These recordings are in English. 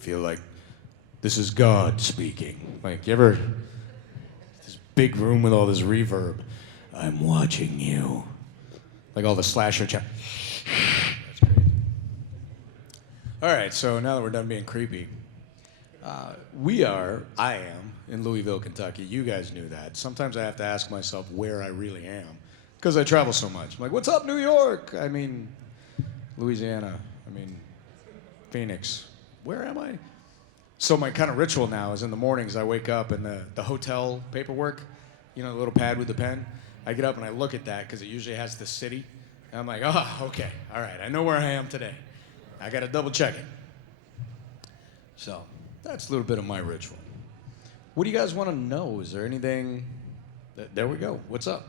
feel like this is God speaking. Like, you ever, this big room with all this reverb. I'm watching you. Like all the slasher chat. That's crazy. All right, so now that we're done being creepy, I am in Louisville, Kentucky. You guys knew that. Sometimes I have to ask myself where I really am because I travel so much. I'm like, what's up, New York? I mean, Louisiana. I mean, Phoenix. Where am I? So my kind of ritual now is in the mornings I wake up and the hotel paperwork, you know, the little pad with the pen, I get up and I look at that because it usually has the city. And I'm like, oh, okay, all right, I know where I am today. I got to double check it. So that's a little bit of my ritual. What do you guys want to know? Is there anything? There we go. What's up?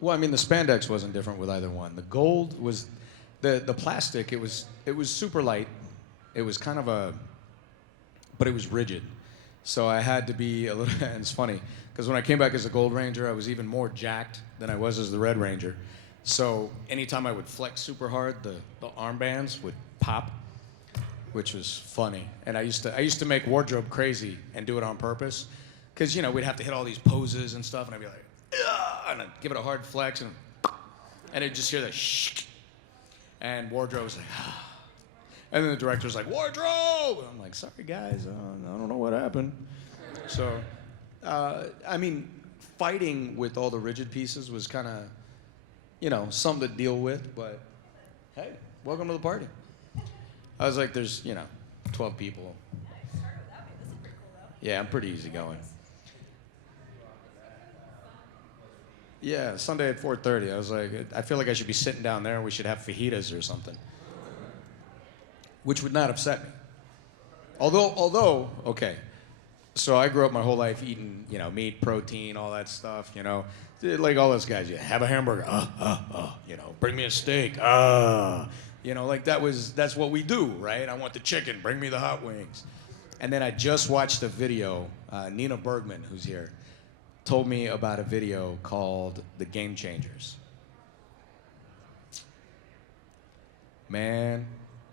Well, I mean, the spandex wasn't different with either one. The gold was, the plastic. It was super light. It was kind of but it was rigid. So I had to be a little. And it's funny because when I came back as a Gold Ranger, I was even more jacked than I was as the Red Ranger. So anytime I would flex super hard, the armbands would pop, which was funny. And I used to make wardrobe crazy and do it on purpose, because we'd have to hit all these poses and stuff, and I'd be like, ugh, and I'd give it a hard flex, and I'd just hear that shh, and wardrobe was like, ah. And then the director's like, wardrobe! And I'm like, sorry guys, I don't know what happened. So, I mean, fighting with all the rigid pieces was kind of, something to deal with, but hey, welcome to the party. I was like, there's, 12 people. Yeah, I'm pretty easygoing. Yeah, Sunday at 4:30. I was like, I feel like I should be sitting down there and we should have fajitas or something. Which would not upset me. Although, okay, so I grew up my whole life eating, meat, protein, all that stuff, like all those guys. You have a hamburger, bring me a steak, like that's what we do, right? I want the chicken, bring me the hot wings. And then I just watched a video, Nina Bergman, who's here, told me about a video called The Game Changers. Man,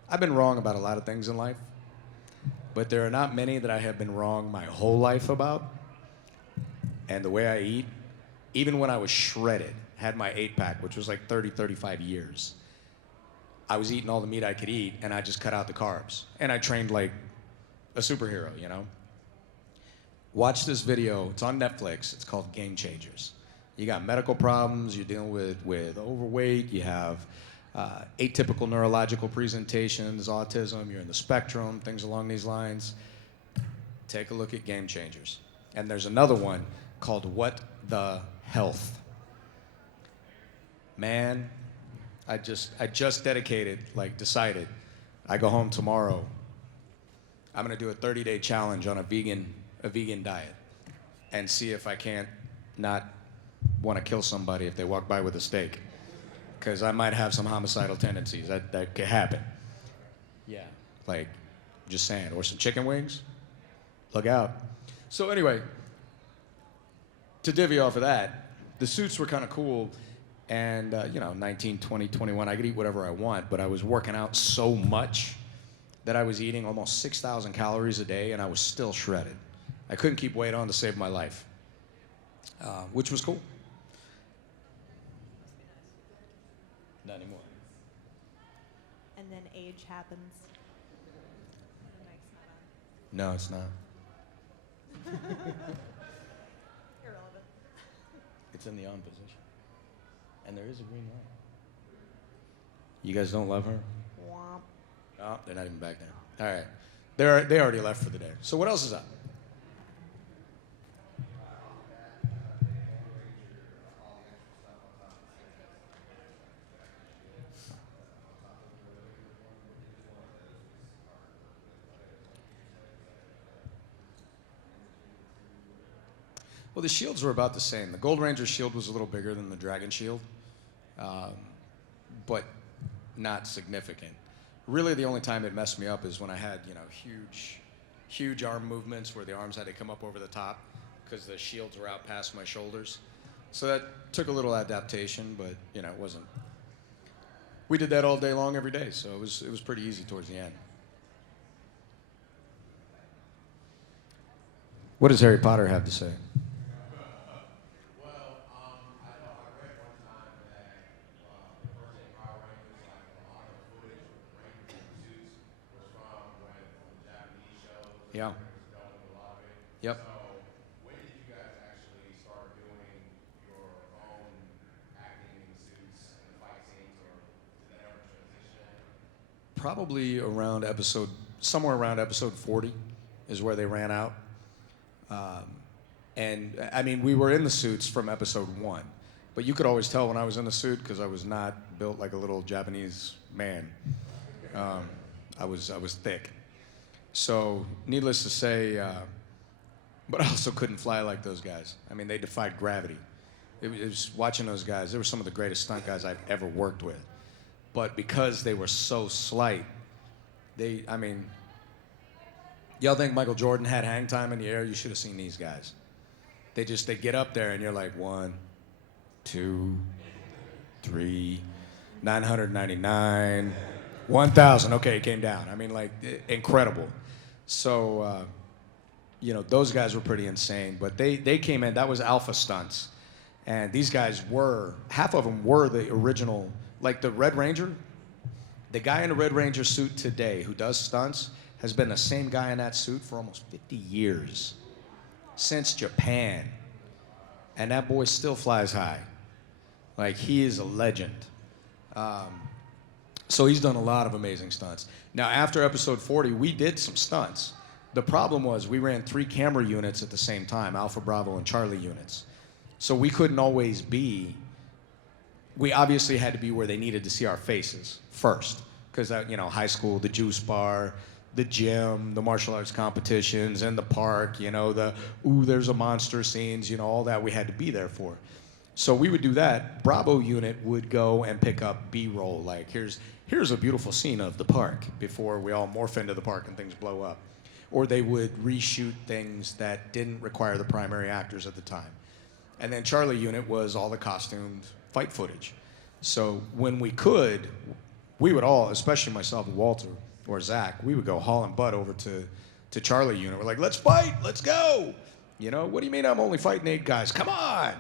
I've been wrong about a lot of things in life, but there are not many that I have been wrong my whole life about. And the way I eat, even when I was shredded, had my 8-pack, which was like 35 years, I was eating all the meat I could eat, and I just cut out the carbs. And I trained like a superhero, Watch this video. It's on Netflix. It's called Game Changers. You got medical problems. You're dealing with overweight. You have atypical neurological presentations, autism. You're in the spectrum, things along these lines. Take a look at Game Changers. And there's another one called What the Health. Man, I just decided, I go home tomorrow. I'm gonna do a 30-day challenge on a vegan diet and see if I can't not want to kill somebody if they walk by with a steak, because I might have some homicidal tendencies. That could happen. Yeah, like, just saying. Or some chicken wings. Look out. So anyway, to divvy off of that, the suits were kind of cool. And, 19, 20, 21, I could eat whatever I want, but I was working out so much that I was eating almost 6,000 calories a day, and I was still shredded. I couldn't keep weight on to save my life, which was cool. Not anymore. And then age happens. No, it's not. Irrelevant. It's in the on position. And there is a green light. You guys don't love her? Womp. No, they're not even back there. All right. They already left for the day. So what else is up? Well, the shields were about the same. The Gold Ranger shield was a little bigger than the Dragon shield, but not significant. Really, the only time it messed me up is when I had, huge arm movements where the arms had to come up over the top because the shields were out past my shoulders. So that took a little adaptation, but, it we did that all day long every day, so it was pretty easy towards the end. What does Harry Potter have to say? Yeah. Yep. When did you guys actually start doing your own acting in the suits and the fight scenes, or did that ever transition? Probably somewhere around episode 40 is where they ran out. And I mean, we were in the suits from episode 1, but you could always tell when I was in the suit because I was not built like a little Japanese man. I was thick. So, needless to say, but I also couldn't fly like those guys. I mean, they defied gravity. It was watching those guys. They were some of the greatest stunt guys I've ever worked with. But because they were so slight, y'all think Michael Jordan had hang time in the air? You should have seen these guys. They get up there and you're like 1, 2, 3, 999, 1,000. Okay, it came down. I mean, like, incredible. So, those guys were pretty insane. But they came in, that was Alpha Stunts. And these guys half of them were the original, like the Red Ranger. The guy in the Red Ranger suit today who does stunts has been the same guy in that suit for almost 50 years. Since Japan. And that boy still flies high. Like, he is a legend. So he's done a lot of amazing stunts. Now, after episode 40, we did some stunts. The problem was we ran 3 camera units at the same time, Alpha, Bravo, and Charlie units. So we couldn't always be, we obviously had to be where they needed to see our faces first. Because, high school, the juice bar, the gym, the martial arts competitions, and the park, there's a monster scenes, all that we had to be there for. So we would do that. Bravo unit would go and pick up B-roll, like here's a beautiful scene of the park before we all morph into the park and things blow up. Or they would reshoot things that didn't require the primary actors at the time. And then Charlie unit was all the costumed fight footage. So when we could, we would all, especially myself and Walter or Zach, we would go hauling butt over to Charlie unit. We're like, let's fight, let's go. What do you mean I'm only fighting 8 guys? Come on.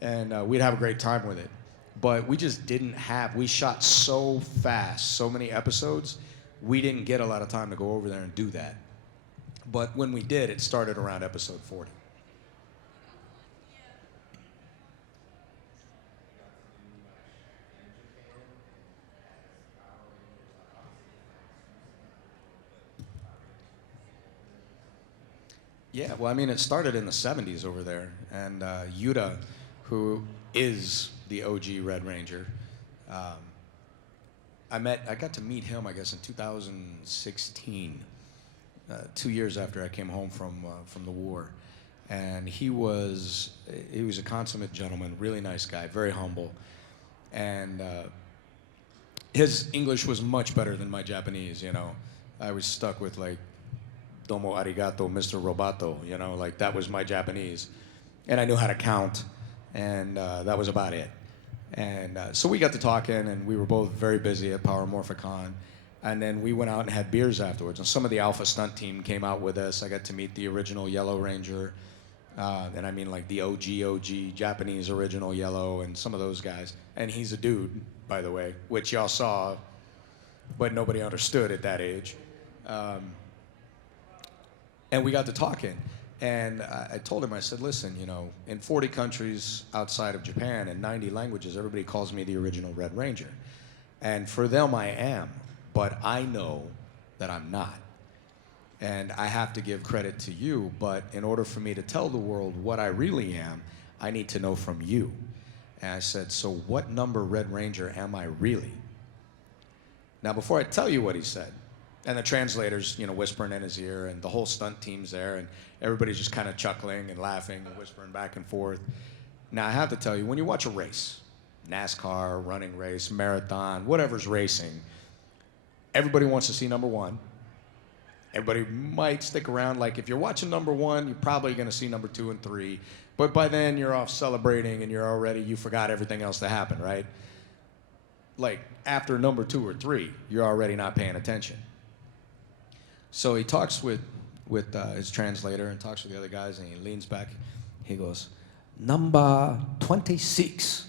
And we'd have a great time with it. But we just we shot so fast, so many episodes, we didn't get a lot of time to go over there and do that. But when we did, it started around episode 40. Yeah, well, I mean, it started in the 70s over there. And Yuta, who is the OG Red Ranger, I got to meet him, I guess, in 2016, 2 years after I came home from the war. And he was a consummate gentleman, really nice guy, very humble. And his English was much better than my Japanese, I was stuck with, like, domo arigato, Mr. Roboto, like that was my Japanese. And I knew how to count, and that was about it. And so we got to talking, and we were both very busy at Power Morphicon. And then we went out and had beers afterwards. And some of the Alpha Stunt team came out with us. I got to meet the original Yellow Ranger, and I mean like the OG Japanese original Yellow, and some of those guys. And he's a dude, by the way, which y'all saw, but nobody understood at that age. And we got to talking, and I told him, I said, listen, in 40 countries outside of Japan and 90 languages, everybody calls me the original Red Ranger. And for them, I am, but I know that I'm not. And I have to give credit to you, but in order for me to tell the world what I really am, I need to know from you. And I said, so what number Red Ranger am I really? Now, before I tell you what he said, and the translator's, whispering in his ear, and the whole stunt team's there, and everybody's just kind of chuckling and laughing and whispering back and forth. Now, I have to tell you, when you watch a race, NASCAR, running race, marathon, whatever's racing, everybody wants to see number 1. Everybody might stick around. Like, if you're watching number 1, you're probably going to see number 2 and 3. But by then, you're off celebrating, and you forgot everything else that happened, right? like after number 2 or 3, you're already not paying attention. So he talks with his translator and talks with the other guys, and he leans back. He goes, "Number 26."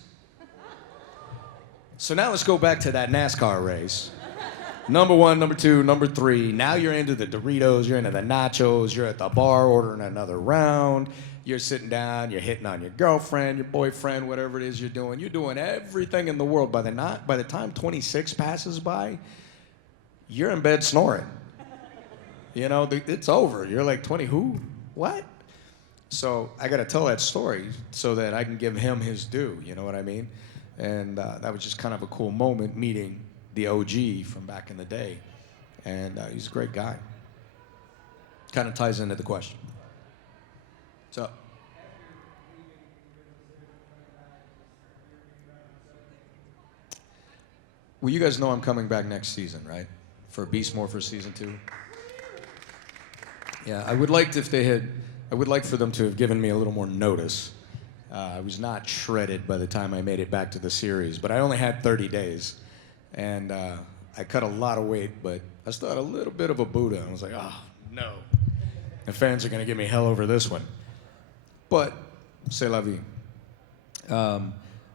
So now let's go back to that NASCAR race. Number 1, number 2, number 3. Now you're into the Doritos, you're into the nachos, you're at the bar ordering another round. You're sitting down, you're hitting on your girlfriend, your boyfriend, whatever it is you're doing. You're doing everything in the world. By the time 26 passes by, you're in bed snoring. You know, it's over. You're like, 20 who? What? So I got to tell that story so that I can give him his due. You know what I mean? And that was just kind of a cool moment meeting the OG from back in the day. And he's a great guy. Kind of ties into the question. So, well, you guys know I'm coming back next season, right? For Beast Morphers season 2. Yeah, I would like for them to have given me a little more notice. I was not shredded by the time I made it back to the series, but I only had 30 days. And I cut a lot of weight, but I still had a little bit of a Buddha. I was like, oh, no. The fans are going to give me hell over this one. But, c'est la vie.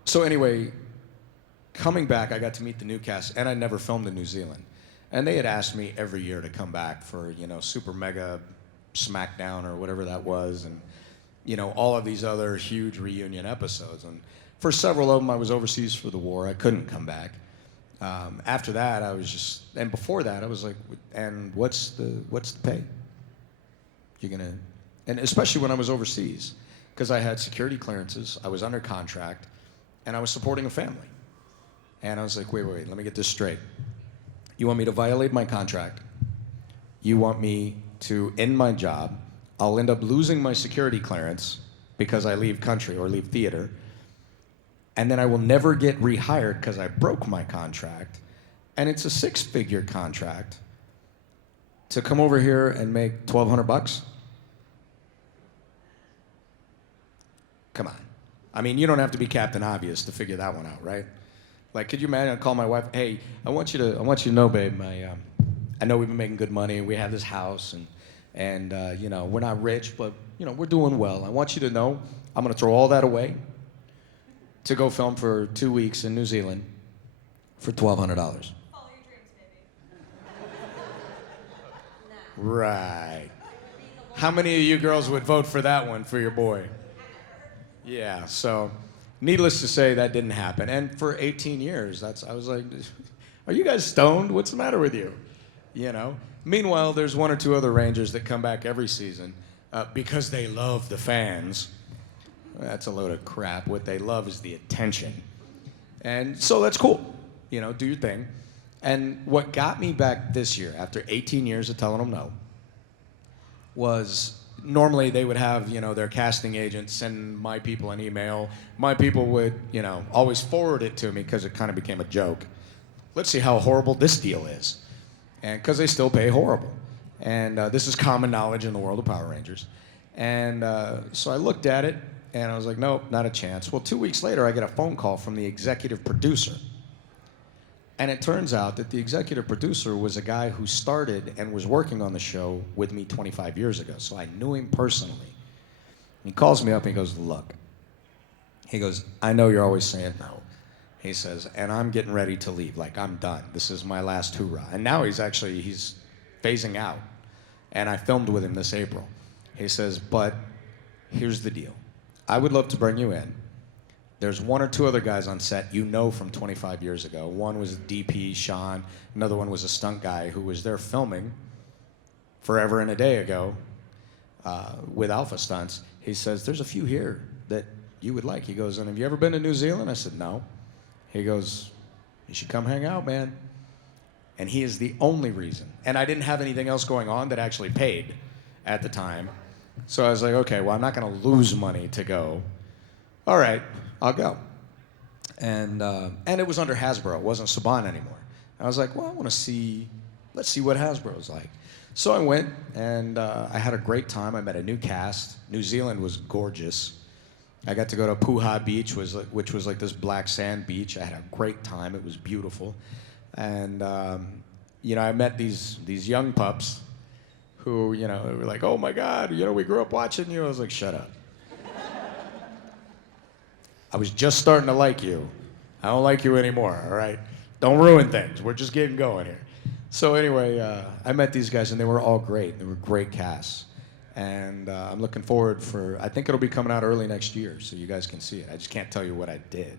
So anyway, coming back, I got to meet the new cast, and I never filmed in New Zealand. And they had asked me every year to come back for, you know, Super Mega Smackdown or whatever that was, and, you know, all of these other huge reunion episodes. And for several of them, I was overseas for the war. I couldn't come back. After that, I was just, and before that, I was like, and what's the pay? You're gonna, and especially when I was overseas, because I had security clearances, I was under contract, and I was supporting a family. And I was like, wait, let me get this straight. You want me to violate my contract? You want me to end my job? I'll end up losing my security clearance because I leave country or leave theater. And then I will never get rehired because I broke my contract. And it's a 6-figure contract to come over here and make $1,200. Come on. I mean, you don't have to be Captain Obvious to figure that one out, right? Like, could you imagine? I'd call my wife, hey, I want you to know, babe, I know we've been making good money. We have this house, and you know, we're not rich, but you know, we're doing well. I want you to know I'm gonna throw all that away to go film for 2 weeks in New Zealand for $1,200. Follow your dreams, baby. Right. How many of you girls would vote for that one for your boy? Yeah, so needless to say, that didn't happen. And for 18 years, I was like, are you guys stoned? What's the matter with you? You know? Meanwhile, there's 1 or 2 other Rangers that come back every season because they love the fans. That's a load of crap. What they love is the attention. And so that's cool. You know, do your thing. And what got me back this year, after 18 years of telling them no, was normally they would have, you know, their casting agent send my people an email. My people would, you know, always forward it to me because it kind of became a joke. Let's see how horrible this deal is. And because they still pay horrible. And this is common knowledge in the world of Power Rangers. And so I looked at it, and I was like, nope, not a chance. Well, 2 weeks later, I get a phone call from the executive producer. And it turns out that the executive producer was a guy who started and was working on the show with me 25 years ago. So I knew him personally. He calls me up and he goes, look. He goes, I know you're always saying no. He says, and I'm getting ready to leave. Like, I'm done. This is my last hoorah. And now he's phasing out. And I filmed with him this April. He says, but here's the deal. I would love to bring you in. There's 1 or 2 other guys on set you know from 25 years ago. One was DP, Sean. Another one was a stunt guy who was there filming forever and a day ago with Alpha Stunts. He says, there's a few here that you would like. He goes, and have you ever been to New Zealand? I said, no. He goes, you should come hang out, man. And he is the only reason. And I didn't have anything else going on that actually paid at the time. So I was like, okay, well, I'm not going to lose money to go. All right, I'll go. And it was under Hasbro. It wasn't Saban anymore. I was like, well, I want to see, let's see what Hasbro's like. So I went, and I had a great time. I met a new cast. New Zealand was gorgeous. I got to go to Puha Beach, which was like this black sand beach. I had a great time. It was beautiful. And, you know, I met these young pups who, you know, were like, oh my God, you know, we grew up watching you. I was like, shut up. I was just starting to like you. I don't like you anymore, all right? Don't ruin things. We're just getting going here. So anyway, I met these guys, and they were all great. They were great casts. And I'm looking forward I think it'll be coming out early next year, so you guys can see it. I just can't tell you what I did.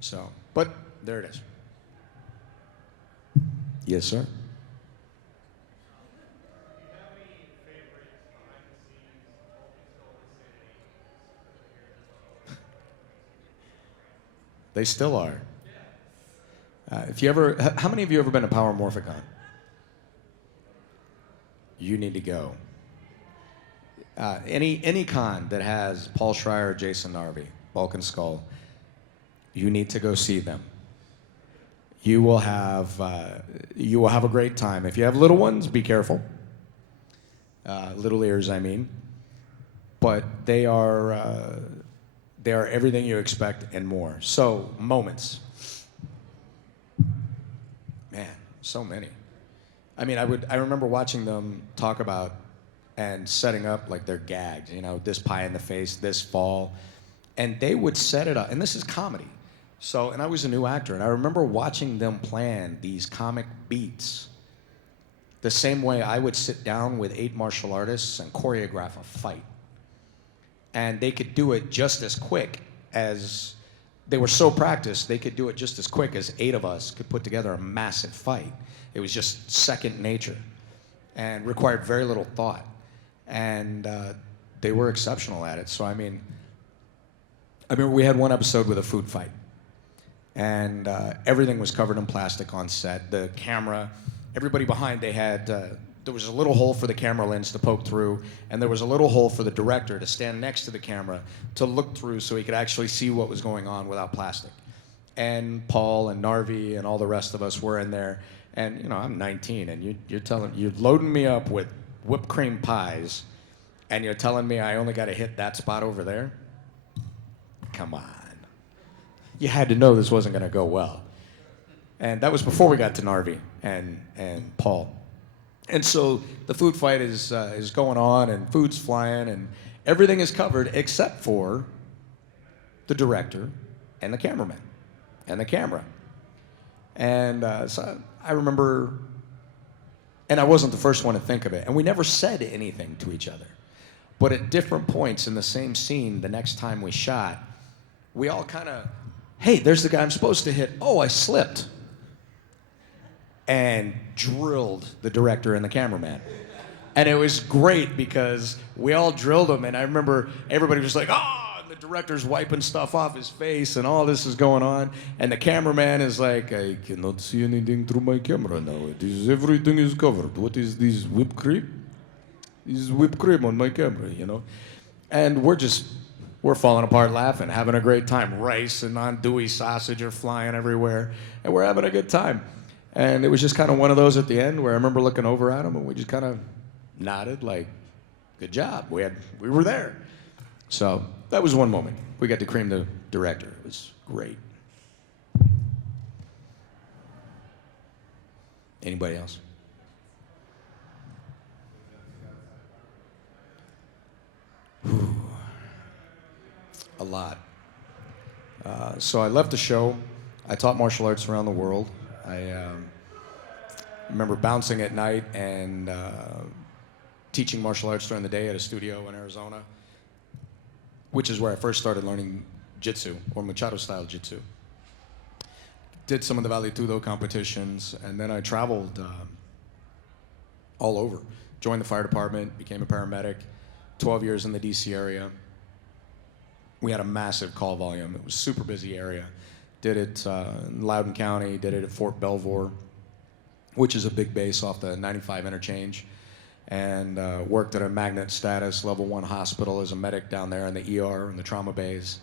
So, but there it is. Yes, sir. They still are. If you ever, how many of you ever been to Power Morphicon? You need to go. Any con that has Paul Schreier or Jason Narvi, Bulk and Skull, you need to go see them. You will have a great time. If you have little ones, be careful. Little ears, I mean. But they are everything you expect and more. So, moments. Man, so many. I mean, I remember watching them talk about and setting up like their gags, you know, this pie in the face, this fall. And they would set it up, and this is comedy. So, and I was a new actor, and I remember watching them plan these comic beats the same way I would sit down with 8 martial artists and choreograph a fight. And they could do it just as quick as, they were so practiced, they could do it just as quick as 8 of us could put together a massive fight. It was just second nature and required very little thought. And they were exceptional at it. So, I mean, I remember we had one episode with a food fight. And everything was covered in plastic on set. The camera, everybody behind, they had, there was a little hole for the camera lens to poke through, and there was a little hole for the director to stand next to the camera to look through so he could actually see what was going on without plastic. And Paul and Narvi and all the rest of us were in there. And, you know, I'm 19, and you're loading me up with whipped cream pies, and you're telling me I only got to hit that spot over there? Come on. You had to know this wasn't going to go well. And that was before we got to Narvi and Paul. And so the food fight is going on, and food's flying, and everything is covered except for the director and the cameraman and the camera. And so I remember, and I wasn't the first one to think of it, and we never said anything to each other. But at different points in the same scene, the next time we shot, we all kind of, hey, there's the guy I'm supposed to hit. Oh, I slipped. And drilled the director and the cameraman. And it was great because we all drilled him, and I remember everybody was like, oh, and the director's wiping stuff off his face, and all this is going on, and the cameraman is like, I cannot see anything through my camera now. Everything is covered. What is this, whipped cream? This is whipped cream on my camera, you know? And we're falling apart laughing, having a great time. Rice and andouille sausage are flying everywhere, and we're having a good time. And it was just kind of one of those at the end where I remember looking over at him, and we just kind of nodded like, good job, we were there. So that was one moment. We got to cream the director. It was great. Anybody else? Whew. A lot. So I left the show. I taught martial arts around the world. I remember bouncing at night and teaching martial arts during the day at a studio in Arizona, which is where I first started learning Jitsu, or Machado-style Jitsu. Did some of the Vale Tudo competitions, and then I traveled all over. Joined the fire department, became a paramedic, 12 years in the DC area. We had a massive call volume. It was a super busy area. Did it in Loudoun County, did it at Fort Belvoir, which is a big base off the 95 interchange, and worked at a magnet status level 1 hospital as a medic down there in the ER and the trauma bays.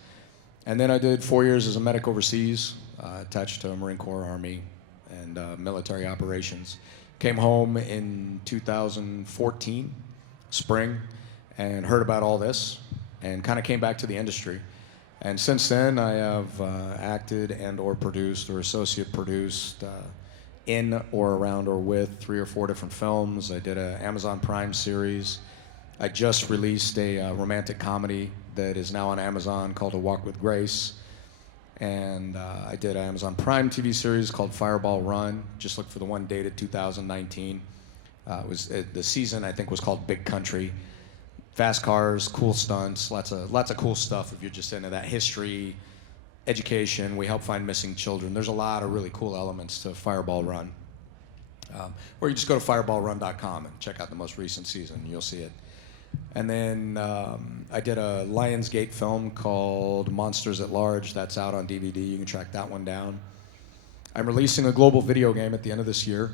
And then I did 4 years as a medic overseas, attached to Marine Corps, Army, and military operations. Came home in 2014, spring, and heard about all this, and kind of came back to the industry. And since then, I have acted and or produced or associate produced in or around or with 3 or 4 different films. I did an Amazon Prime series. I just released a romantic comedy that is now on Amazon called A Walk with Grace. And I did an Amazon Prime TV series called Fireball Run. Just look for the one dated 2019. The season, I think, was called Big Country. Fast cars, cool stunts, lots of cool stuff if you're just into that history, education. We help find missing children. There's a lot of really cool elements to Fireball Run. Or you just go to fireballrun.com and check out the most recent season. You'll see it. And then I did a Lionsgate film called Monsters at Large. That's out on DVD. You can track that one down. I'm releasing a global video game at the end of this year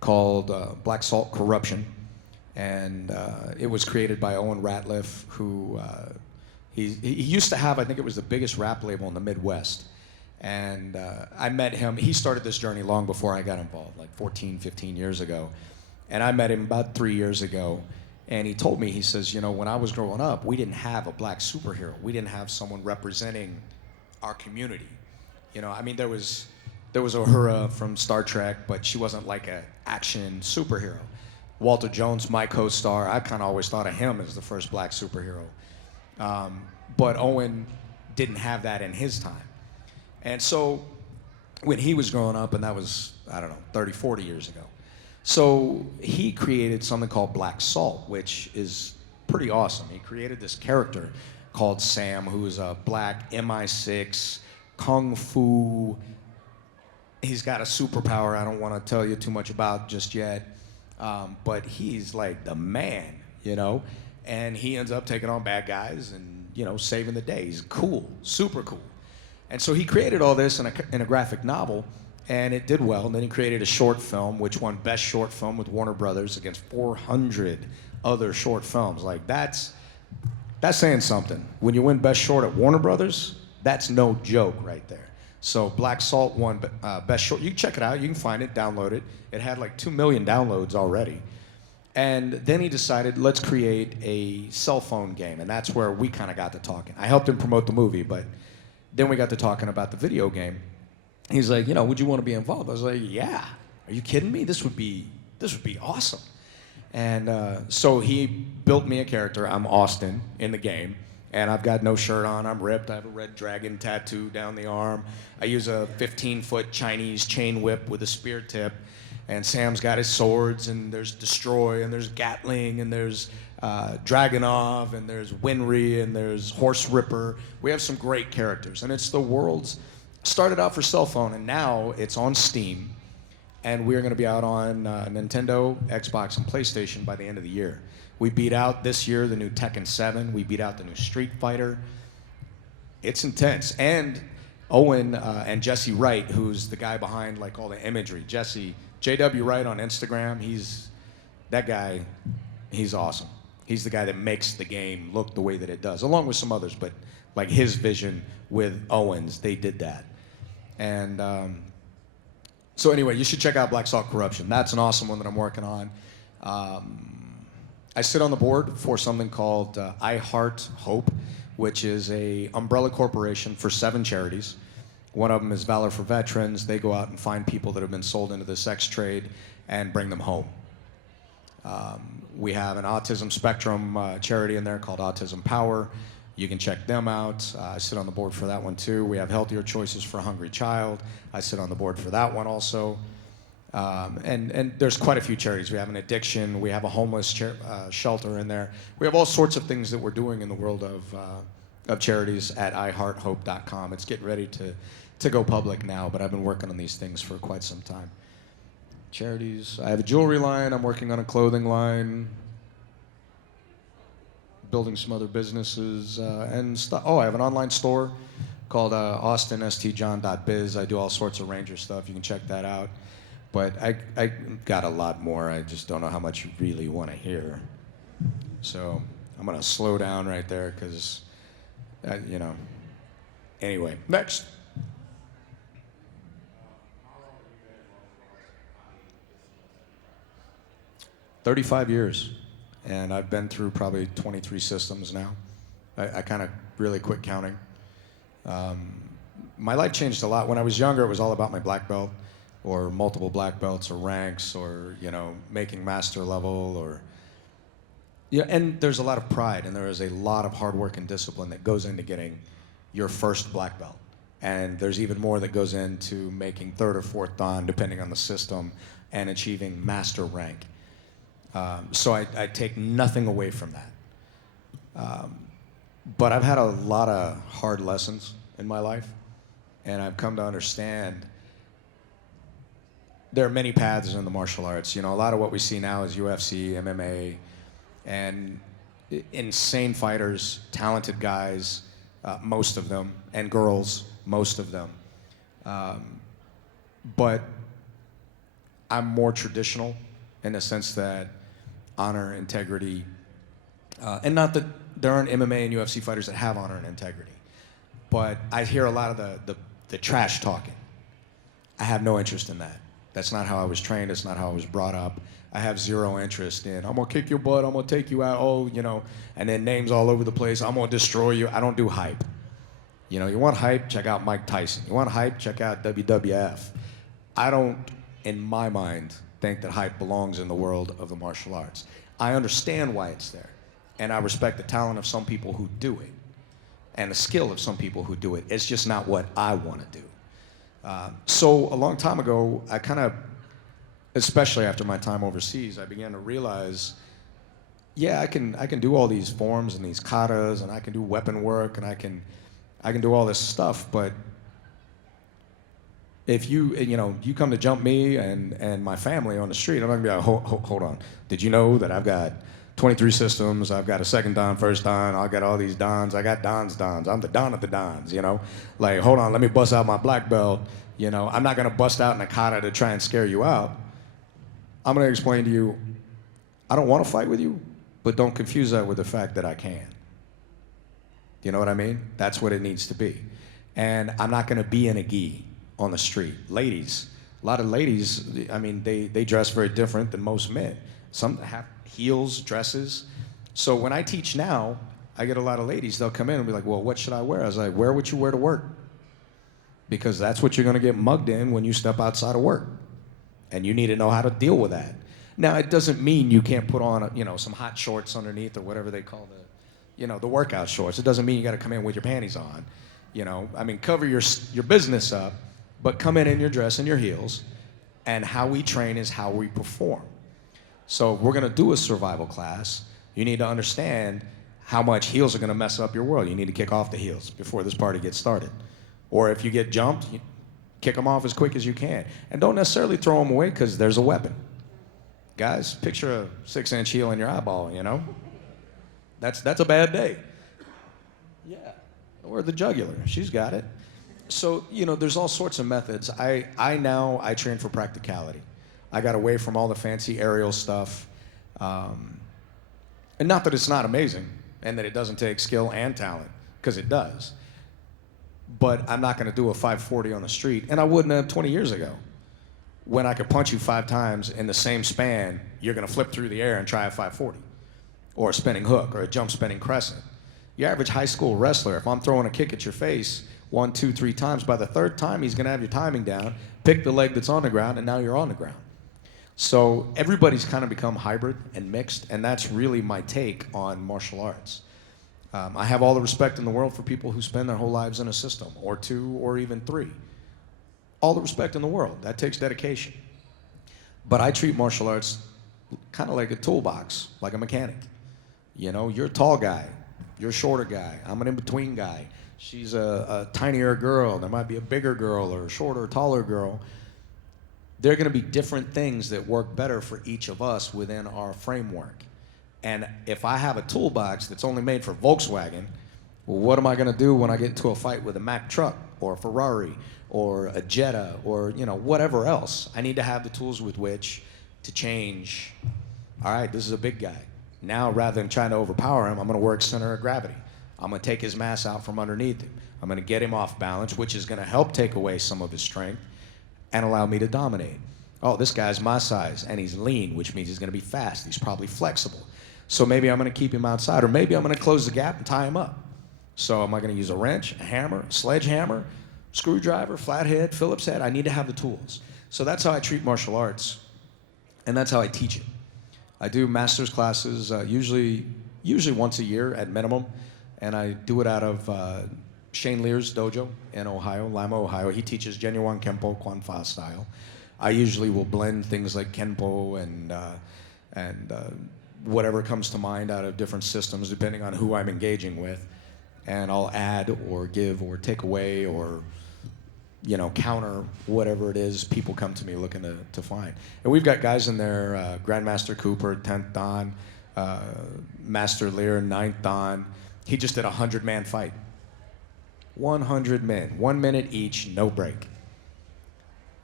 called Black Salt Corruption. And it was created by Owen Ratliff, who he used to have, I think it was the biggest rap label in the Midwest. And I met him. He started this journey long before I got involved, like 14, 15 years ago. And I met him about 3 years ago. And he told me, he says, you know, when I was growing up, we didn't have a black superhero. We didn't have someone representing our community. You know, I mean, there was Uhura from Star Trek, but she wasn't like an action superhero. Walter Jones, my co-star, I kind of always thought of him as the first black superhero. But Owen didn't have that in his time. And so when he was growing up, and that was, I don't know, 30, 40 years ago, so he created something called Black Salt, which is pretty awesome. He created this character called Sam, who is a black MI6 kung fu. He's got a superpower I don't want to tell you too much about just yet, but he's like the man, you know? And he ends up taking on bad guys and, you know, saving the day. He's cool, super cool. And so he created all this in a graphic novel, and it did well. And then he created a short film, which won Best Short Film with Warner Brothers against 400 other short films. Like, that's saying something. When you win Best Short at Warner Brothers, that's no joke right there. So Black Salt won Best Short. You can check it out. You can find it, download it. It had like 2 million downloads already. And then he decided, let's create a cell phone game. And that's where we kind of got to talking. I helped him promote the movie, but then we got to talking about the video game. He's like, you know, would you want to be involved? I was like, yeah. Are you kidding me? This would be awesome. And so he built me a character. I'm Austin in the game. And I've got no shirt on. I'm ripped. I have a red dragon tattoo down the arm. I use a 15-foot Chinese chain whip with a spear tip. And Sam's got his swords, and there's Destroy, and there's Gatling, and there's Dragunov, and there's Winry, and there's Horse Ripper. We have some great characters. And it's the world's... Started out for cell phone, and now it's on Steam. And we're going to be out on Nintendo, Xbox, and PlayStation by the end of the year. We beat out this year the new Tekken 7. We beat out the new Street Fighter. It's intense. And Owen and Jesse Wright, who's the guy behind like all the imagery. Jesse, JW Wright on Instagram, that guy, he's awesome. He's the guy that makes the game look the way that it does, along with some others. But like his vision with Owens, they did that. And so anyway, you should check out Black Salt Corruption. That's an awesome one that I'm working on. I sit on the board for something called I Heart Hope, which is a umbrella corporation for 7 charities. One of them is Valor for Veterans. They go out and find people that have been sold into the sex trade and bring them home. We have an autism spectrum charity in there called Autism Power. You can check them out. I sit on the board for that one too. We have Healthier Choices for a Hungry Child. I sit on the board for that one also. And there's quite a few charities. We have an addiction. We have a homeless shelter in there. We have all sorts of things that we're doing in the world of charities at ihearthope.com. It's getting ready to go public now, but I've been working on these things for quite some time. Charities. I have a jewelry line. I'm working on a clothing line. Building some other businesses and stuff. Oh, I have an online store called austinstjohn.biz. I do all sorts of Ranger stuff. You can check that out. But I got a lot more. I just don't know how much you really want to hear. So I'm going to slow down right there because, you know. Anyway, next. "35 years. And I've been through probably 23 systems now. I kind of really quit counting. My life changed a lot. When I was younger, it was all about my black belt or multiple black belts or ranks or, making master level or, yeah, and there's a lot of pride and there is a lot of hard work and discipline that goes into getting your first black belt. And there's even more that goes into making third or fourth dan, depending on the system, and achieving master rank. So I take nothing away from that. But I've had a lot of hard lessons in my life, and I've come to understand there are many paths in the martial arts. A lot of what we see now is UFC, MMA, and insane fighters, talented guys, most of them, and girls, most of them. But I'm more traditional in the sense that honor, integrity, and not that there aren't MMA and UFC fighters that have honor and integrity, but I hear a lot of the trash talking. I have no interest in that. That's not how I was trained. It's not how I was brought up. I have zero interest in, I'm gonna kick your butt, I'm gonna take you out, and then names all over the place, I'm gonna destroy you. I don't do hype. You want hype, check out Mike Tyson. You want hype, check out WWF. I don't, in my mind, think that hype belongs in the world of the martial arts. I understand why it's there, and I respect the talent of some people who do it, and the skill of some people who do it. It's just not what I want to do. So a long time ago, I kind of, especially after my time overseas, I began to realize, yeah, I can do all these forms and these katas, and I can do weapon work, and I can do all this stuff, but if you come to jump me and my family on the street, I'm not gonna be like, hold on. Did you know that I've got 23 systems, I've got a second dan, first dan, I've got all these dans, I got dans. I'm the don of the dans, Like, hold on, let me bust out my black belt, I'm not gonna bust out in a kata to try and scare you out. I'm gonna explain to you, I don't wanna fight with you, but don't confuse that with the fact that I can. You know what I mean? That's what it needs to be. And I'm not gonna be in a gi on the street. Ladies, a lot of ladies, they dress very different than most men. Some have heels, dresses. So when I teach now, I get a lot of ladies, they'll come in and be like, well, what should I wear? I was like, wear what you wear to work. Because that's what you're gonna get mugged in when you step outside of work. And you need to know how to deal with that. Now, it doesn't mean you can't put on, some hot shorts underneath or whatever they call the workout shorts. It doesn't mean you gotta come in with your panties on. Cover your business up, but come in your dress and your heels, and how we train is how we perform. So we're gonna do a survival class. You need to understand how much heels are gonna mess up your world. You need to kick off the heels before this party gets started. Or if you get jumped, you kick them off as quick as you can. And don't necessarily throw them away, because there's a weapon. Guys, picture a 6-inch heel in your eyeball, That's a bad day. Yeah, or the jugular, she's got it. So, there's all sorts of methods. I train for practicality. I got away from all the fancy aerial stuff. And not that it's not amazing and that it doesn't take skill and talent, because it does. But I'm not gonna do a 540 on the street, and I wouldn't have 20 years ago. When I could punch you 5 times in the same span, you're gonna flip through the air and try a 540. Or a spinning hook, or a jump spinning crescent. Your average high school wrestler, if I'm throwing a kick at your face 1, 2, 3 times, by the 3rd time, he's gonna have your timing down, pick the leg that's on the ground, and now you're on the ground. So everybody's kind of become hybrid and mixed, and that's really my take on martial arts. I have all the respect in the world for people who spend their whole lives in a system, or 2, or even 3. All the respect in the world. That takes dedication. But I treat martial arts kind of like a toolbox, like a mechanic. You're a tall guy, you're a shorter guy, I'm an in-between guy. She's a tinier girl, there might be a bigger girl or a shorter, taller girl. There are gonna be different things that work better for each of us within our framework. And if I have a toolbox that's only made for Volkswagen, well, what am I gonna do when I get into a fight with a Mack truck or a Ferrari or a Jetta or whatever else? I need to have the tools with which to change. All right, this is a big guy. Now, rather than trying to overpower him, I'm gonna work center of gravity. I'm gonna take his mass out from underneath him. I'm gonna get him off balance, which is gonna help take away some of his strength and allow me to dominate. Oh, this guy's my size, and he's lean, which means he's gonna be fast. He's probably flexible. So maybe I'm gonna keep him outside, or maybe I'm gonna close the gap and tie him up. So am I going to use a wrench, a hammer, a sledgehammer, screwdriver, flathead, Phillips head? I need to have the tools. So that's how I treat martial arts, and that's how I teach it. I do master's classes usually once a year at minimum, and I do it out of Shane Lear's dojo in Ohio, Lima, Ohio. He teaches Genuine Kempo, Kwan Fa style. I usually will blend things like Kenpo and whatever comes to mind out of different systems, depending on who I'm engaging with. And I'll add or give or take away or, you know, counter whatever it is people come to me looking to find. And we've got guys in there, Grandmaster Cooper, 10th Dan, Master Lear, 9th Dan. He just did a 100-man fight. 100 men, 1 minute each, no break.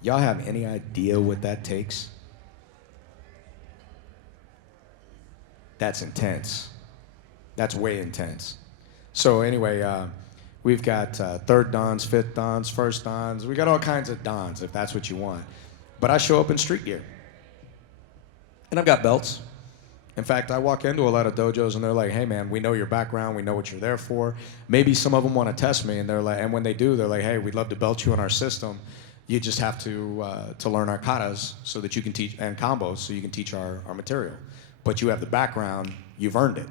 Y'all have any idea what that takes? That's intense. That's way intense. So anyway, we've got 3rd Dans, 5th Dans, 1st Dans. We got all kinds of Dans if that's what you want. But I show up in street gear. And I've got belts. In fact, I walk into a lot of dojos and they're like, hey man, we know your background, we know what you're there for. Maybe some of them want to test me and they're like, and when they do, they're like, hey, we'd love to belt you in our system. You just have to learn our katas so that you can teach, and combos so you can teach our material. But you have the background, you've earned it.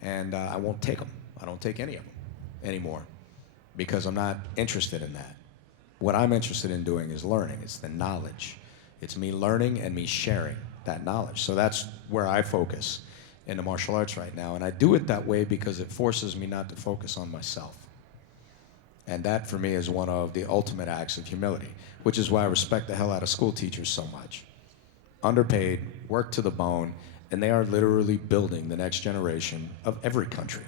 And I won't take them. I don't take any of them anymore because I'm not interested in that. What I'm interested in doing is learning. It's the knowledge. It's me learning and me sharing that knowledge. So that's where I focus in the martial arts right now. And I do it that way because it forces me not to focus on myself. And that for me is one of the ultimate acts of humility, which is why I respect the hell out of school teachers so much. Underpaid, work to the bone, and they are literally building the next generation of every country,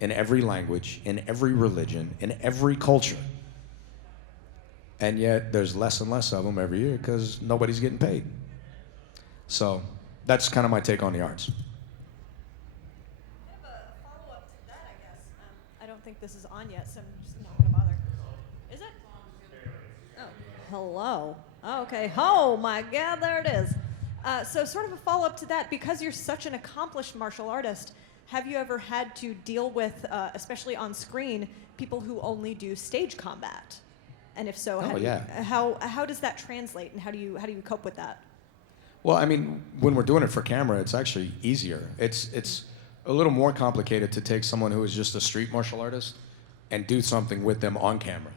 in every language, in every religion, in every culture. And yet there's less and less of them every year because nobody's getting paid. So that's kind of my take on the arts. I have a follow-up to that, I guess. I don't think this is on yet, so I'm just not going to bother. Is it? Oh, hello. Oh, okay. Oh, my God, there it is. So sort of a follow-up to that, because you're such an accomplished martial artist, have you ever had to deal with, especially on screen, people who only do stage combat? And if so, how does that translate, and how do you cope with that? Well, I mean, when we're doing it for camera, it's actually easier. It's a little more complicated to take someone who is just a street martial artist and do something with them on camera.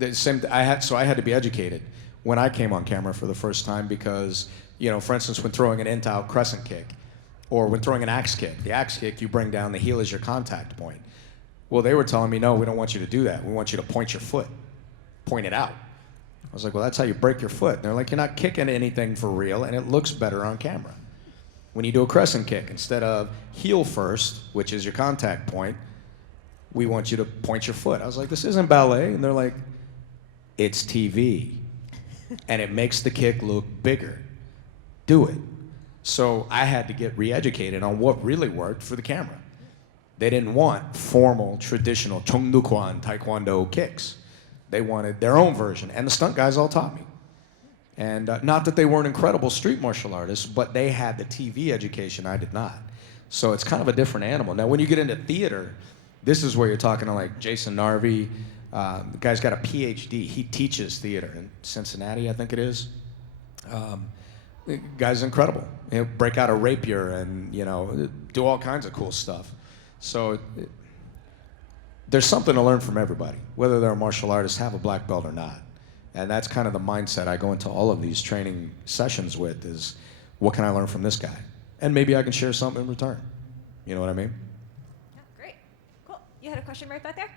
I had to be educated when I came on camera for the first time because, you know, for instance, when throwing an in-out crescent kick or when throwing an axe kick, the axe kick, you bring down the heel as your contact point. Well, they were telling me, no, we don't want you to do that. We want you to point your foot, point it out. I was like, well, that's how you break your foot. And they're like, you're not kicking anything for real, and it looks better on camera. When you do a crescent kick, instead of heel first, which is your contact point, we want you to point your foot. I was like, this isn't ballet. And they're like, it's TV. And it makes the kick look bigger. Do it. So I had to get re-educated on what really worked for the camera. They didn't want formal, traditional Chongdukwan Taekwondo kicks. They wanted their own version, and the stunt guys all taught me. And not that they weren't incredible street martial artists, but they had the TV education, I did not. So it's kind of a different animal. Now, when you get into theater, this is where you're talking to like Jason Narvi. The guy's got a PhD. He teaches theater in Cincinnati, I think it is. The guy's incredible. He'll break out a rapier and, you know, do all kinds of cool stuff. So there's something to learn from everybody, whether they're a martial artist, have a black belt or not. And that's kind of the mindset I go into all of these training sessions with is, what can I learn from this guy? And maybe I can share something in return. You know what I mean? Yeah, great. Cool. You had a question right back there?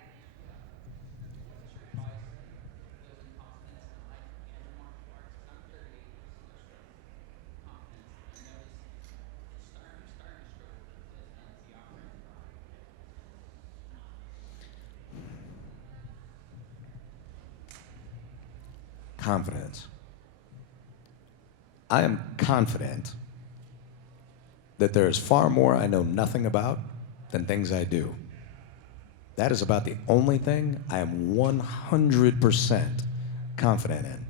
Confidence. I am confident that there is far more I know nothing about than things I do. That is about the only thing I am 100% confident in.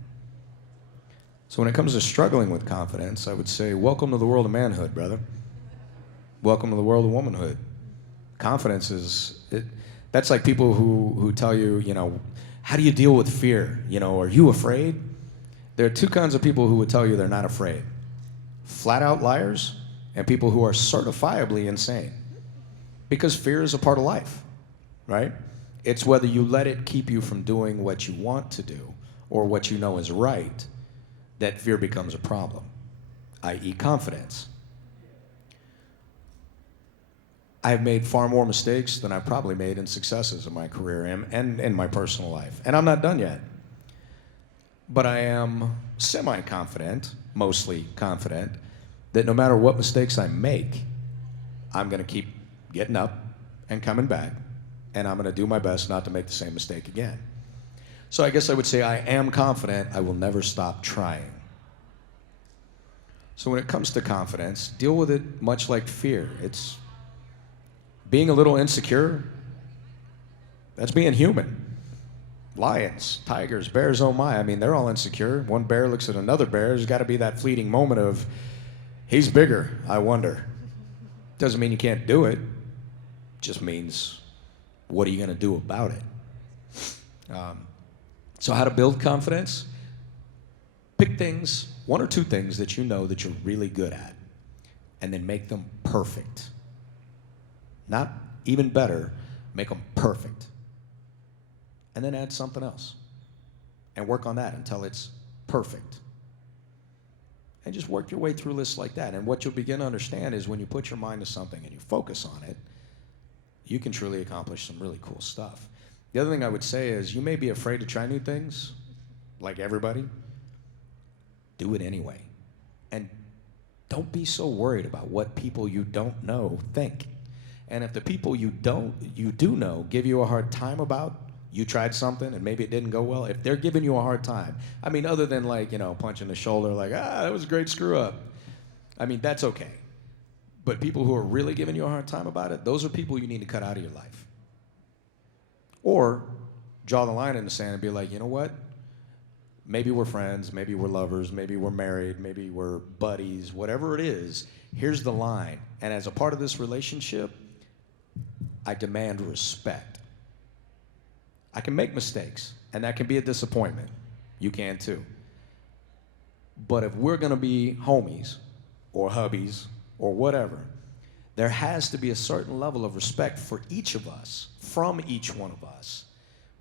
So when it comes to struggling with confidence, I would say, welcome to the world of manhood, brother. Welcome to the world of womanhood. Confidence that's like people who tell you, how do you deal with fear? Are you afraid? There are two kinds of people who would tell you they're not afraid. Flat out liars and people who are certifiably insane. Because fear is a part of life, right? It's whether you let it keep you from doing what you want to do or what you know is right, that fear becomes a problem, i.e. confidence. I've made far more mistakes than I've probably made in successes in my career and in my personal life. And I'm not done yet. But I am semi-confident, mostly confident, that no matter what mistakes I make, I'm going to keep getting up and coming back, and I'm going to do my best not to make the same mistake again. So I guess I would say I am confident. I will never stop trying. So when it comes to confidence, deal with it much like fear. It's being a little insecure. That's being human. Lions, tigers, bears, oh my. I mean, they're all insecure. One bear looks at another bear. There's got to be that fleeting moment of, he's bigger, I wonder. Doesn't mean you can't do it. Just means, what are you going to do about it? So how to build confidence? Pick things, one or two things that you know that you're really good at, and then make them perfect. Not even better, make them perfect. And then add something else. And work on that until it's perfect. And just work your way through lists like that. And what you'll begin to understand is when you put your mind to something and you focus on it, you can truly accomplish some really cool stuff. The other thing I would say is you may be afraid to try new things, like everybody. Do it anyway. And don't be so worried about what people you don't know think. And if the people you do know give you a hard time about, you tried something and maybe it didn't go well, if they're giving you a hard time, I mean, other than punching the shoulder like, that was a great screw up. I mean, that's okay. But people who are really giving you a hard time about it, those are people you need to cut out of your life. Or draw the line in the sand and be like, you know what? Maybe we're friends, maybe we're lovers, maybe we're married, maybe we're buddies, whatever it is, here's the line. And as a part of this relationship, I demand respect. I can make mistakes, and that can be a disappointment. You can too. But if we're gonna be homies, or hubbies, or whatever, there has to be a certain level of respect for each of us, from each one of us,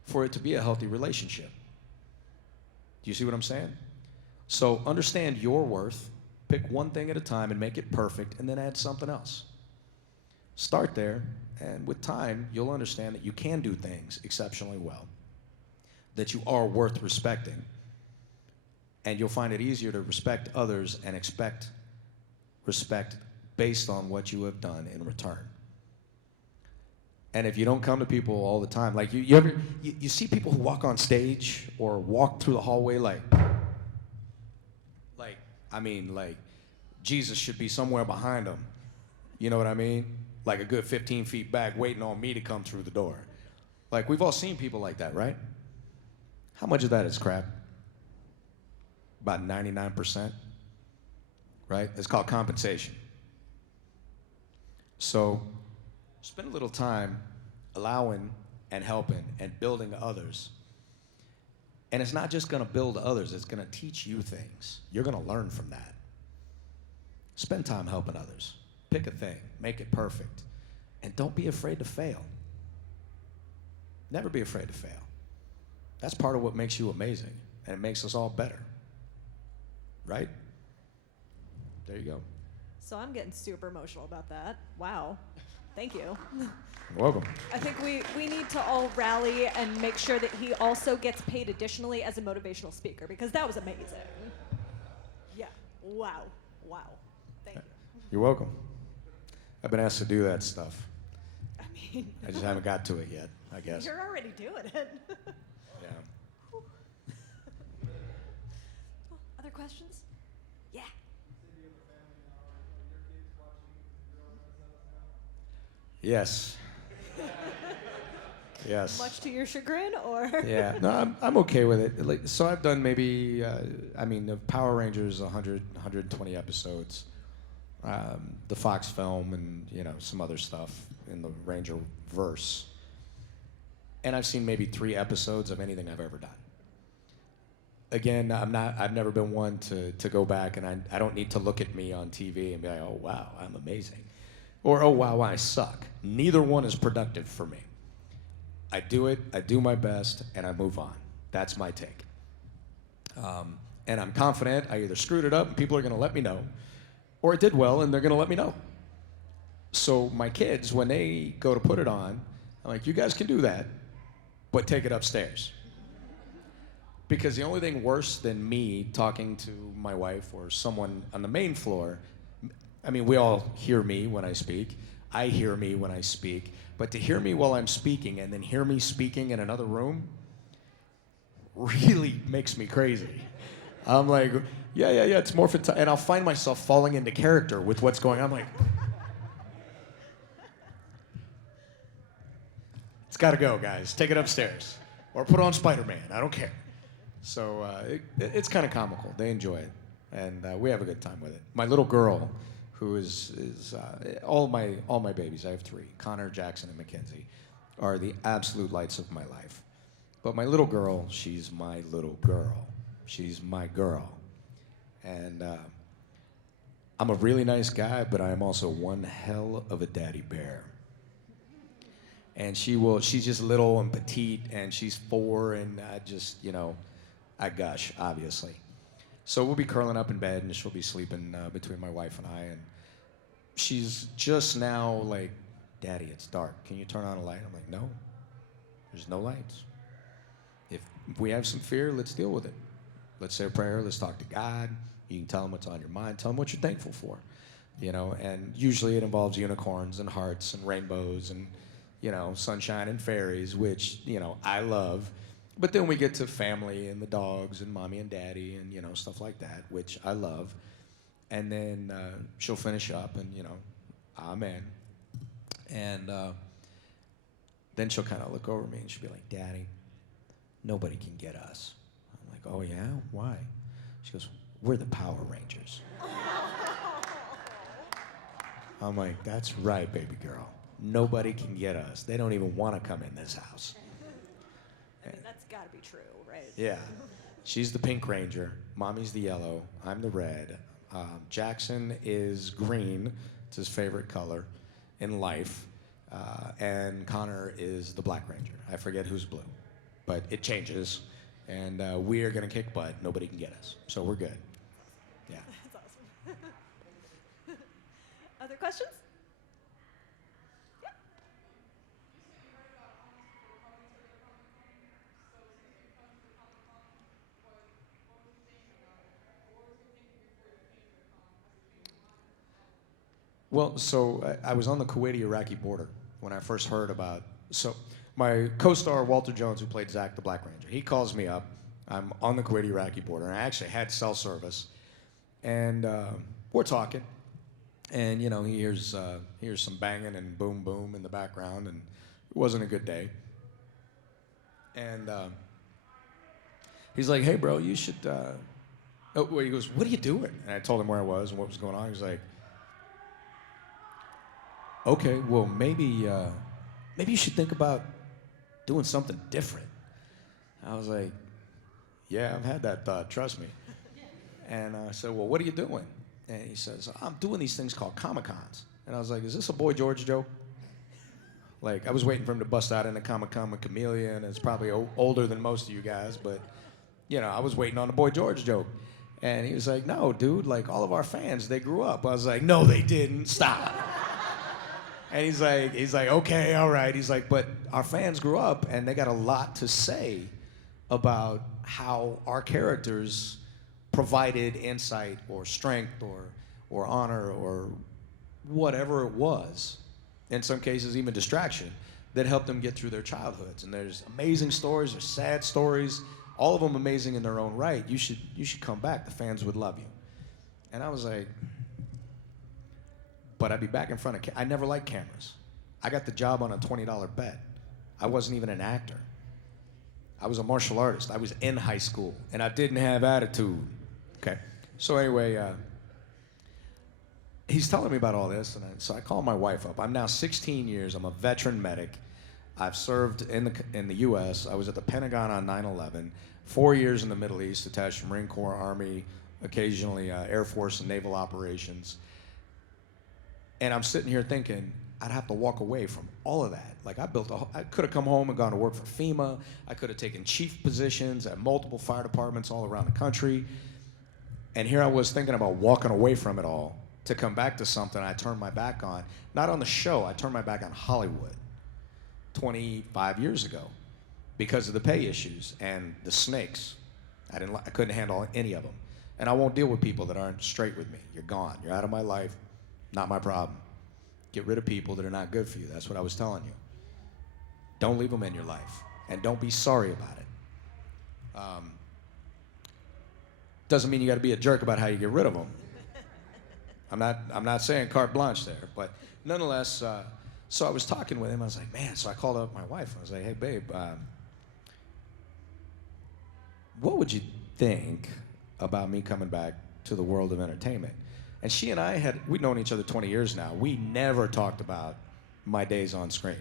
for it to be a healthy relationship. Do you see what I'm saying? So understand your worth, pick one thing at a time and make it perfect, and then add something else. Start there, and with time, you'll understand that you can do things exceptionally well, that you are worth respecting, and you'll find it easier to respect others and expect respect based on what you have done in return. And if you don't come to people all the time, like you see people who walk on stage or walk through the hallway like Jesus should be somewhere behind them. You know what I mean? Like a good 15 feet back waiting on me to come through the door. Like, we've all seen people like that, right? How much of that is crap? About 99%, right? It's called compensation. So spend a little time allowing and helping and building others. And it's not just going to build others, it's going to teach you things. You're going to learn from that. Spend time helping others. Pick a thing, make it perfect, and don't be afraid to fail. Never be afraid to fail. That's part of what makes you amazing, and it makes us all better. Right? There you go. So I'm getting super emotional about that. Wow. Thank you. You're welcome. I think we need to all rally and make sure that he also gets paid additionally as a motivational speaker, because that was amazing. Yeah. Wow. Wow. Thank you. You're welcome. I've been asked to do that stuff. I mean, I just haven't got to it yet, I guess. you're already doing it. Yeah. Other questions? Yeah. Yes. Yes. Much to your chagrin, or? Yeah. No, I'm okay with it. So I've done maybe, the Power Rangers 100, 120 episodes. the Fox film, and some other stuff in the Ranger verse. And I've seen maybe 3 episodes of anything I've ever done. Again, I've never been one to go back, and I don't need to look at me on TV and be like, oh wow, I'm amazing. Or oh wow, I suck. Neither one is productive for me. I do it, I do my best, and I move on. That's my take. And I'm confident I either screwed it up and people are gonna let me know, or it did well and they're gonna let me know. So my kids, when they go to put it on, I'm like, you guys can do that, but take it upstairs. Because the only thing worse than me talking to my wife or someone on the main floor, I mean, we all hear me when I speak. I hear me when I speak. But to hear me while I'm speaking and then hear me speaking in another room really makes me crazy. I'm like, yeah, it's morphin' time. And I'll find myself falling into character with what's going on. I'm like, it's gotta go, guys. Take it upstairs. Or put on Spider-Man. I don't care. So it's kind of comical. They enjoy it, and we have a good time with it. My little girl, who is all my babies, I have 3, Connor, Jackson, and Mackenzie, are the absolute lights of my life. But my little girl, she's my little girl. She's my girl. And I'm a really nice guy, but I am also one hell of a daddy bear. And she's just little and petite, and she's 4, and I gush, obviously. So we'll be curling up in bed, and she'll be sleeping between my wife and I, and she's just now like, Daddy, it's dark. Can you turn on a light? I'm like, no, there's no lights. If we have some fear, let's deal with it. Let's say a prayer, let's talk to God. You can tell him what's on your mind, tell him what you're thankful for, and usually it involves unicorns and hearts and rainbows and, sunshine and fairies, which, I love. But then we get to family and the dogs and mommy and daddy and, stuff like that, which I love. And then she'll finish up and, amen. And then she'll kind of look over me and she'll be like, Daddy, nobody can get us. I'm like, oh yeah? Why? She goes, we're the Power Rangers. I'm like, that's right, baby girl. Nobody can get us. They don't even want to come in this house. I mean, that's got to be true, right? Yeah. She's the Pink Ranger. Mommy's the yellow. I'm the red. Jackson is green. It's his favorite color in life. And Connor is the Black Ranger. I forget who's blue. But it changes. And we are going to kick butt. Nobody can get us. So we're good. Yeah. That's awesome. Other questions? Well, so I was on the Kuwaiti-Iraqi border when I first heard about. So my co-star Walter Jones, who played Zach the Black Ranger, he calls me up. I'm on the Kuwaiti-Iraqi border, and I actually had cell service, and we're talking, and he hears some banging and boom boom in the background, and it wasn't a good day. And he's like, "Hey, bro, you should." He goes, "What are you doing?" And I told him where I was and what was going on. He was like, okay, well, maybe you should think about doing something different. I was like, yeah, I've had that thought, trust me. And I said, well, what are you doing? And he says, I'm doing these things called Comic-Cons. And I was like, is this a Boy George joke? Like, I was waiting for him to bust out into Comic-Con with Chameleon. It's probably older than most of you guys, but, I was waiting on the Boy George joke. And he was like, no, dude, like, all of our fans, they grew up. I was like, no, they didn't. Stop. And he's like, okay, all right. He's like, but our fans grew up and they got a lot to say about how our characters provided insight or strength or honor or whatever it was. In some cases, even distraction that helped them get through their childhoods. And there's amazing stories, there's sad stories, all of them amazing in their own right. You should come back. The fans would love you. And I was like, but I'd be back in front of I never liked cameras. I got the job on a $20 bet. I wasn't even an actor. I was a martial artist. I was in high school, and I didn't have attitude. Okay. So anyway, he's telling me about all this, and so I call my wife up. I'm now 16 years. I'm a veteran medic. I've served in the U.S. I was at the Pentagon on 9/11. 4 years in the Middle East, attached to Marine Corps, Army, occasionally Air Force and naval operations. And I'm sitting here thinking, I'd have to walk away from all of that. Like I could have come home and gone to work for FEMA. I could have taken chief positions at multiple fire departments all around the country. And here I was thinking about walking away from it all to come back to something I turned my back on. Not on the show, I turned my back on Hollywood 25 years ago because of the pay issues and the snakes. I couldn't handle any of them. And I won't deal with people that aren't straight with me. You're gone, you're out of my life, not my problem. Get rid of people that are not good for you. That's what I was telling you. Don't leave them in your life, and don't be sorry about it. Doesn't mean you got to be a jerk about how you get rid of them. I'm not saying carte blanche there, but nonetheless. So I was talking with him. I was like, man. So I called up my wife. I was like, hey, babe, what would you think about me coming back to the world of entertainment? And she and we'd known each other 20 years now. We never talked about my days on screen.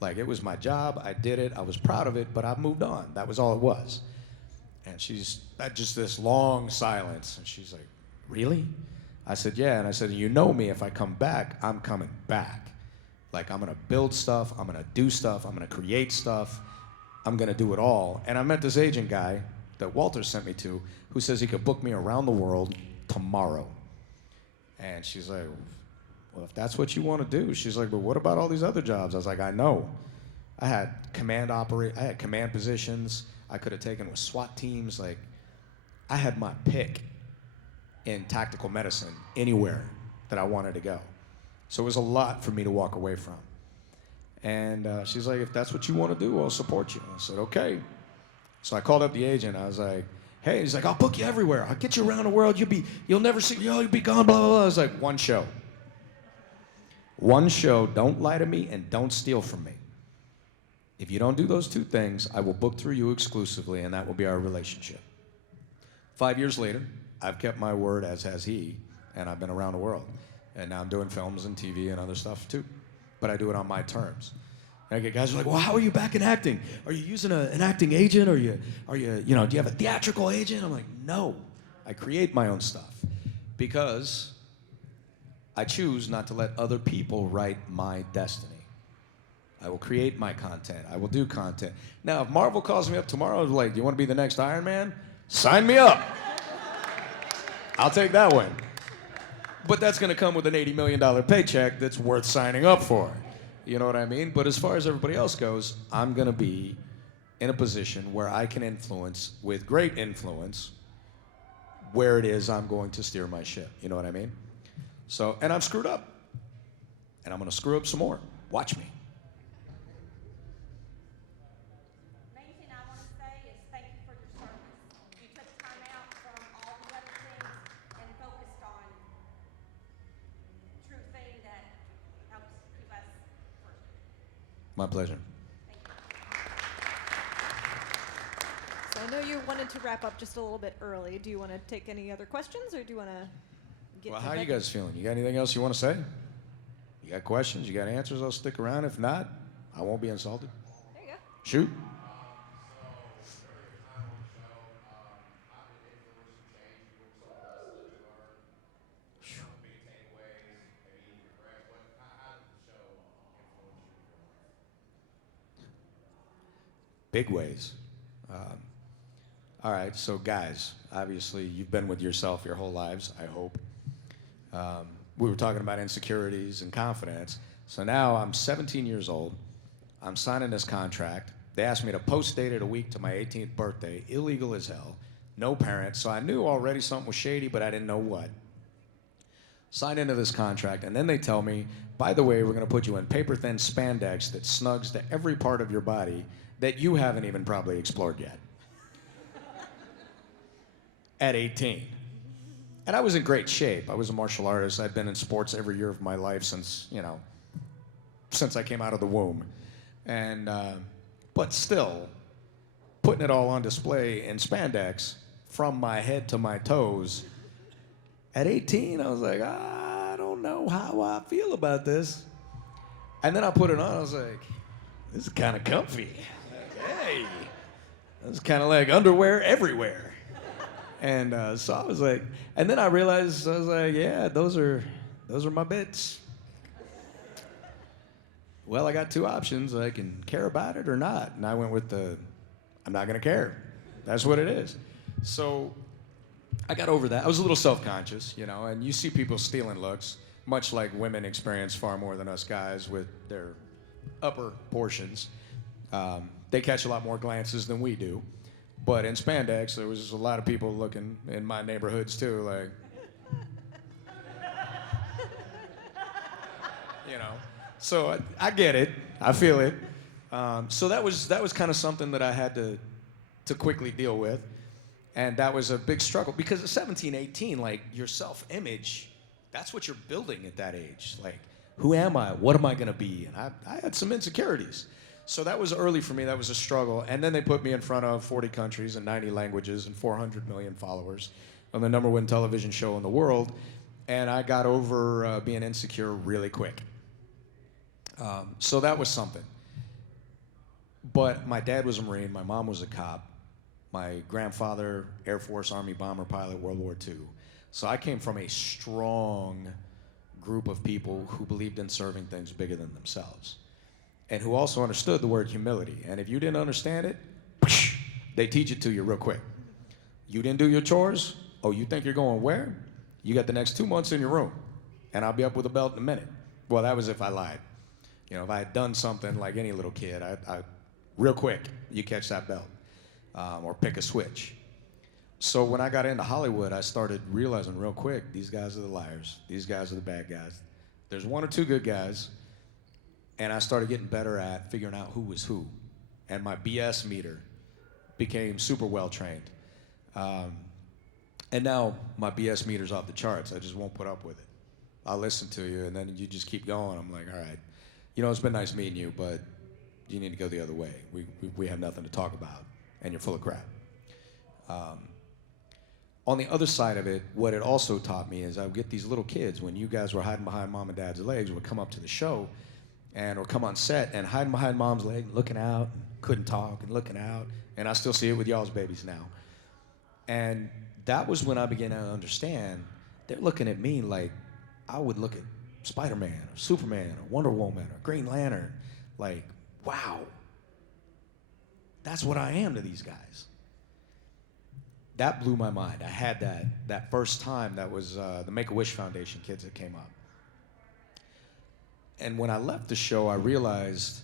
Like, it was my job, I did it, I was proud of it, but I moved on. That was all it was. And she's just this long silence, and she's like, really? I said, yeah, and I said, you know me, if I come back, I'm coming back. Like, I'm gonna build stuff, I'm gonna do stuff, I'm gonna create stuff, I'm gonna do it all. And I met this agent guy that Walter sent me to, who says he could book me around the world tomorrow. And she's like, well, if that's what you want to do. She's like, but what about all these other jobs? I was like, I know. I had command positions I could have taken with SWAT teams. Like, I had my pick in tactical medicine anywhere that I wanted to go. So it was a lot for me to walk away from. And she's like, if that's what you want to do, I'll support you. I said, okay. So I called up the agent. I was like, hey, he's like, I'll book you everywhere. I'll get you around the world. You'll never see, you'll be gone, blah, blah, blah. I was like, one show. One show, don't lie to me and don't steal from me. If you don't do those two things, I will book through you exclusively, and that will be our relationship. 5 years later, I've kept my word, as has he, and I've been around the world. And now I'm doing films and TV and other stuff too. But I do it on my terms. And I get guys who are like, well, how are you back in acting? Are you using an acting agent? Do you have a theatrical agent? I'm like, no. I create my own stuff because I choose not to let other people write my destiny. I will create my content. I will do content. Now, if Marvel calls me up tomorrow, like, do you want to be the next Iron Man? Sign me up. I'll take that one. But that's going to come with an $80 million paycheck that's worth signing up for. You know what I mean? But as far as everybody else goes, I'm going to be in a position where I can influence, with great influence, where it is I'm going to steer my ship. You know what I mean? So, and I've screwed up. And I'm going to screw up some more. Watch me. Main thing I want to say is thank you for your service. You took time out from all the other things and focused on true thing that helps keep us first. My pleasure. Thank you. So I know you wanted to wrap up just a little bit early. Do you want to take any other questions, or do you want to get Well, to how are you that? guys feeling? You got anything else you want to say? You got questions? You got answers? I'll stick around. If not, I won't be insulted. There you go. Shoot. Big ways. All right, so guys, obviously you've been with yourself your whole lives, I hope. We were talking about insecurities and confidence. So now I'm 17 years old. I'm signing this contract. They asked me to post date it a week to my 18th birthday, illegal as hell, no parents. So I knew already something was shady, but I didn't know what. Sign into this contract, and then they tell me, by the way, we're gonna put you in paper-thin spandex that snugs to every part of your body that you haven't even probably explored yet. At 18. And I was in great shape. I was a martial artist. I'd been in sports every year of my life since I came out of the womb. And, but still, putting it all on display in spandex from my head to my toes, at 18, I was like, I don't know how I feel about this. And then I put it on. I was like, this is kind of comfy. Like, hey, this is kind of like underwear everywhere. And so I was like, and then I realized, I was like, yeah, those are my bits. Well, I got two options. I can care about it or not. And I went with I'm not going to care. That's what it is. So I got over that. I was a little self-conscious, you know, and you see people stealing looks, much like women experience far more than us guys with their upper portions. They catch a lot more glances than we do. But in spandex, there was a lot of people looking in my neighborhoods too, like, you know. So I get it. I feel it. So that was kind of something that I had to quickly deal with. And that was a big struggle because at 17, 18, like your self-image, that's what you're building at that age. Like, who am I? What am I going to be? And I had some insecurities. So that was early for me. That was a struggle. And then they put me in front of 40 countries and 90 languages and 400 million followers on the #1 television show in the world. And I got over being insecure really quick. So that was something. But my dad was a Marine. My mom was a cop. My grandfather, Air Force, Army bomber pilot, World War II. So I came from a strong group of people who believed in serving things bigger than themselves. And who also understood the word humility. And if you didn't understand it, they teach it to you real quick. You didn't do your chores? Oh, you think you're going where? You got the next 2 months in your room. And I'll be up with a belt in a minute. Well, that was if I lied. You know, if I had done something like any little kid, I real quick, you catch that belt. Or pick a switch. So when I got into Hollywood, I started realizing real quick, these guys are the liars. These guys are the bad guys. There's one or two good guys. And I started getting better at figuring out who was who. And my BS meter became super well trained. And now my BS meter's off the charts. I just won't put up with it. I'll listen to you, and then you just keep going. I'm like, all right, you know, it's been nice meeting you, but you need to go the other way. We have nothing to talk about, and you're full of crap. On the other side of it, what it also taught me is I would get these little kids, when you guys were hiding behind mom and dad's legs, would come up to the show or come on set and hiding behind mom's leg, looking out, couldn't talk and looking out. And I still see it with y'all's babies now. And that was when I began to understand they're looking at me like I would look at Spider-Man or Superman or Wonder Woman or Green Lantern. Like, wow, that's what I am to these guys. That blew my mind. I had that first time. That was the Make-A-Wish Foundation kids that came up. And when I left the show, I realized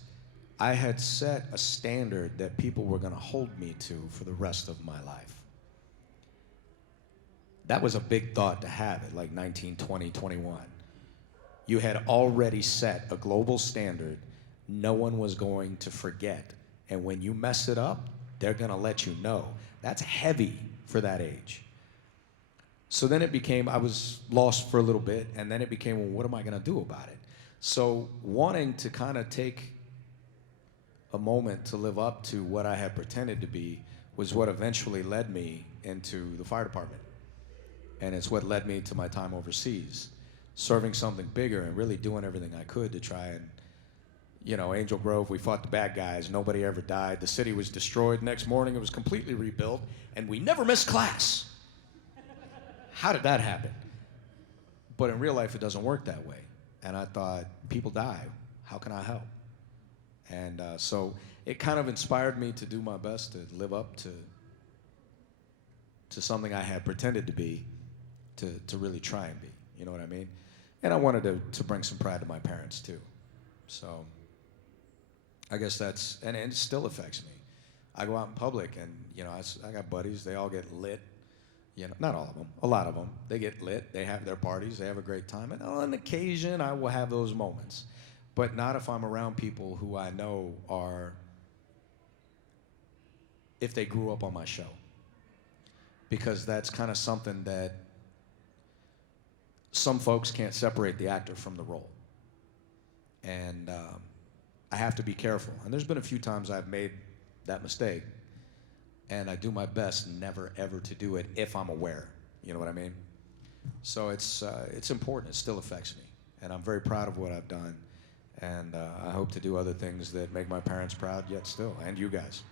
I had set a standard that people were going to hold me to for the rest of my life. That was a big thought to have at like 19, 20, 21. You had already set a global standard no one was going to forget. And when you mess it up, they're going to let you know. That's heavy for that age. So then it became, I was lost for a little bit, and then it became, well, what am I going to do about it? So wanting to kind of take a moment to live up to what I had pretended to be was what eventually led me into the fire department. And it's what led me to my time overseas, serving something bigger and really doing everything I could to try and, you know, Angel Grove, we fought the bad guys. Nobody ever died. The city was destroyed. Next morning, it was completely rebuilt, and we never missed class. How did that happen? But in real life, it doesn't work that way. And I thought, people die. How can I help? And so it kind of inspired me to do my best to live up to something I had pretended to be, to really try and be. You know what I mean? And I wanted to bring some pride to my parents, too. So I guess that's, and it still affects me. I go out in public and, you know, I got buddies, they all get lit. You know, not all of them, a lot of them. They get lit, they have their parties, they have a great time. And on occasion, I will have those moments. But not if I'm around people who I know are, if they grew up on my show. Because that's kind of something that some folks can't separate the actor from the role. And I have to be careful. And there's been a few times I've made that mistake. And I do my best never, ever to do it if I'm aware. You know what I mean? So it's important. It still affects me. and I'm very proud of what I've done. And I hope to do other things that make my parents proud yet still, and you guys.